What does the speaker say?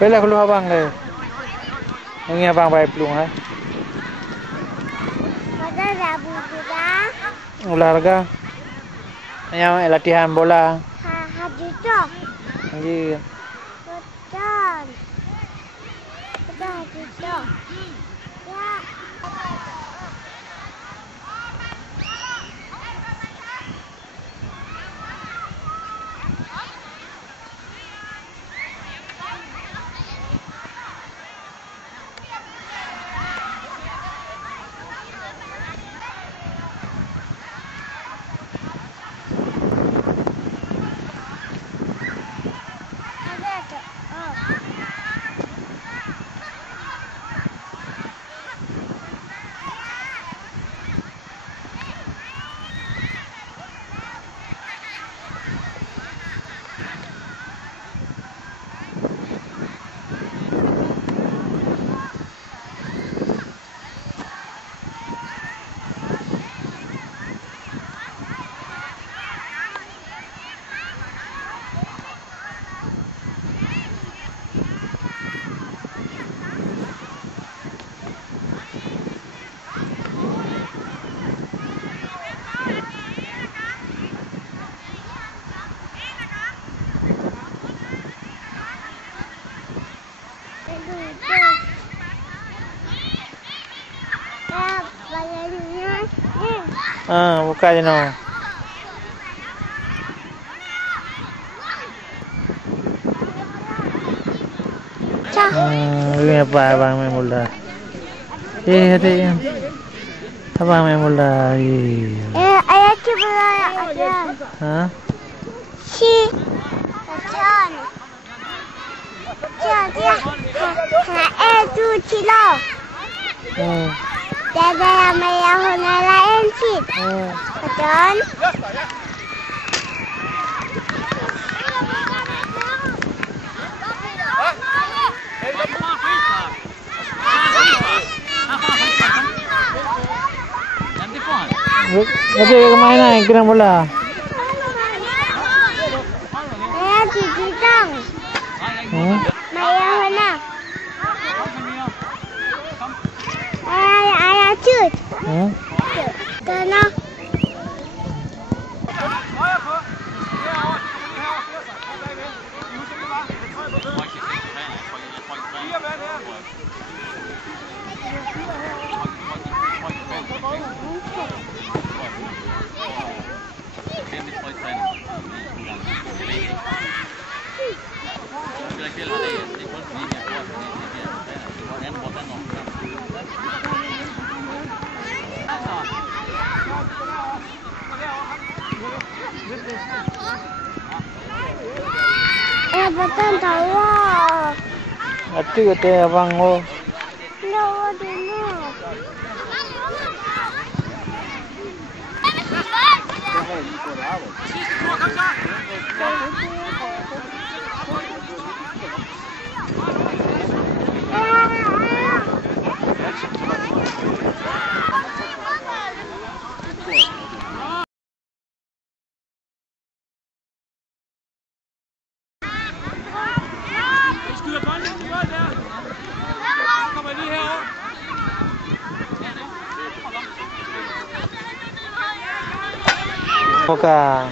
Belah keluar abang ke? Ini abang baik pelung ha. Pada dah buka. Olahraga. Yang latihan bola. Juta. Anjir. Betul. Betul juta. Ya. Buka je no. Ini apa abang main bola? Hati yang abang main bola. Ayah cuba ada. Hah? Si. John. John dia. Tu cilo. Ada yang merah warna lain sih. John. Nanti kemana kira bola? Ayah cuci tang. Merah warna. Ayah cut. Kena. Betul tahu. Hati kata abang oh. No, dulu. Buka.